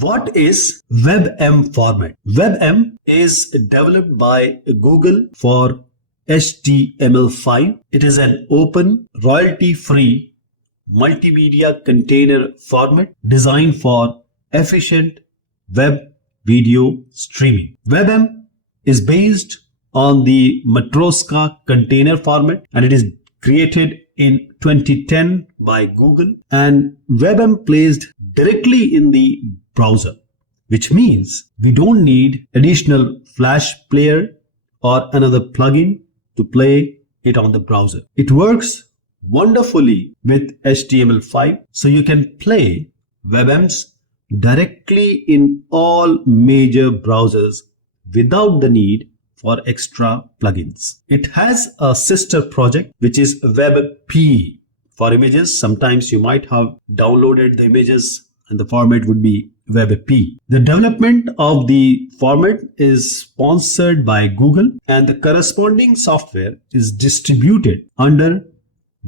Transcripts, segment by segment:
What is WebM format? WebM is developed by Google for HTML5. It is an open, royalty-free multimedia container format designed for efficient web video streaming. WebM is based on the Matroska container format, and it is created in 2010 by Google, and WebM placed directly in the browser, which means we don't need additional Flash player or another plugin to play it on the browser. It works wonderfully with HTML5, so you can play WebMs directly in all major browsers without the need for extra plugins. It has a sister project which is WebP for images. Sometimes you might have downloaded the images and the format would be WebP. The development of the format is sponsored by Google, and the corresponding software is distributed under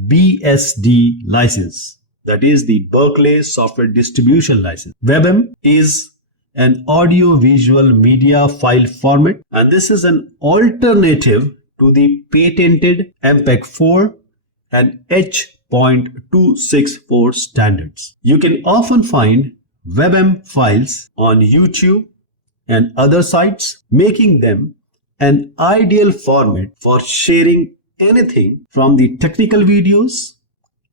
BSD license, that is the Berkeley Software Distribution License. WebM is an audio-visual media file format, and this is an alternative to the patented MPEG4 and H.264 standards. You can often find WebM files on YouTube and other sites, making them an ideal format for sharing anything from the technical videos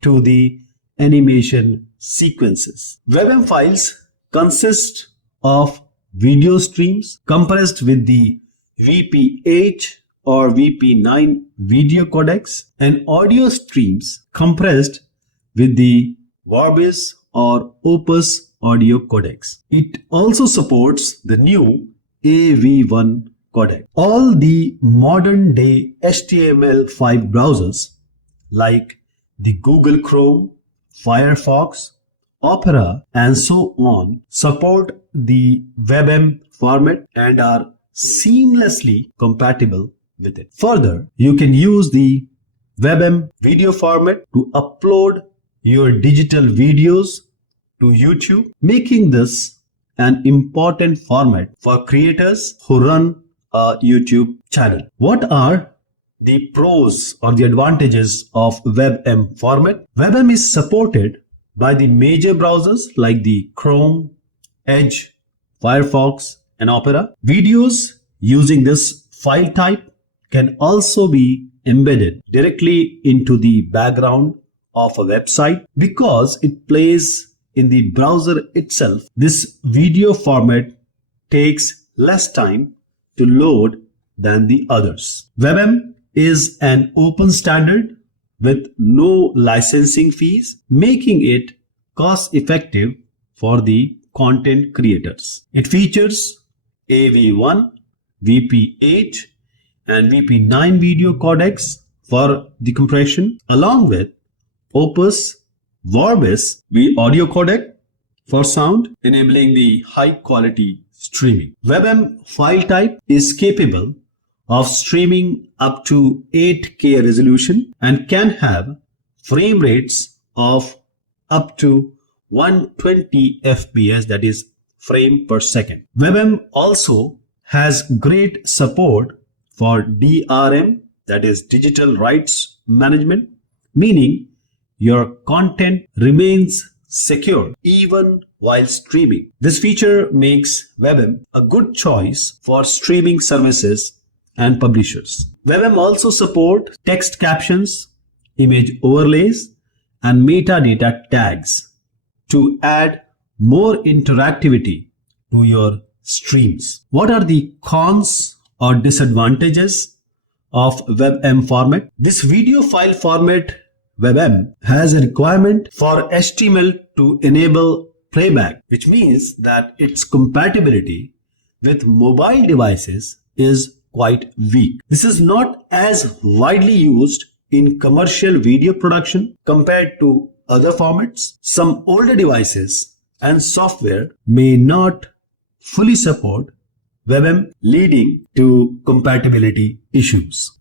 to the animation sequences. WebM files consist of video streams compressed with the WebP or WebP video codecs, and audio streams compressed with the Vorbis or Opus audio codecs. It also supports the new AV1 codec. All the modern day HTML5 browsers like the Google Chrome, Firefox, Opera, and so on support the WebM format and are seamlessly compatible with it. Further, you can use the WebM video format to upload your digital videos to YouTube, making this an important format for creators who run a YouTube channel. What are the pros or the advantages of WebM format? WebM is supported by the major browsers like the Chrome, Edge, Firefox, and Opera. Videos using this file type can also be embedded directly into the background of a website because it plays in the browser itself. This video format takes less time to load than the others. WebM is an open standard with no licensing fees, making it cost-effective for the content creators. It features AV1, WebP, and WebP video codecs for the compression, along with Opus, Vorbis, the audio codec for sound, enabling the high-quality streaming. WebM file type is capable of streaming up to 8K resolution and can have frame rates of up to 120 FPS, that is frame per second. WebM also has great support for DRM, that is digital rights management, meaning your content remains secure even while streaming. This feature makes WebM a good choice for streaming services and publishers. WebM also supports text captions, image overlays, and metadata tags to add more interactivity to your streams. What are the cons or disadvantages of WebM format? This video file format WebM has a requirement for HTML to enable playback, which means that its compatibility with mobile devices is quite weak. This is not as widely used in commercial video production compared to other formats. Some older devices and software may not fully support WebM, leading to compatibility issues.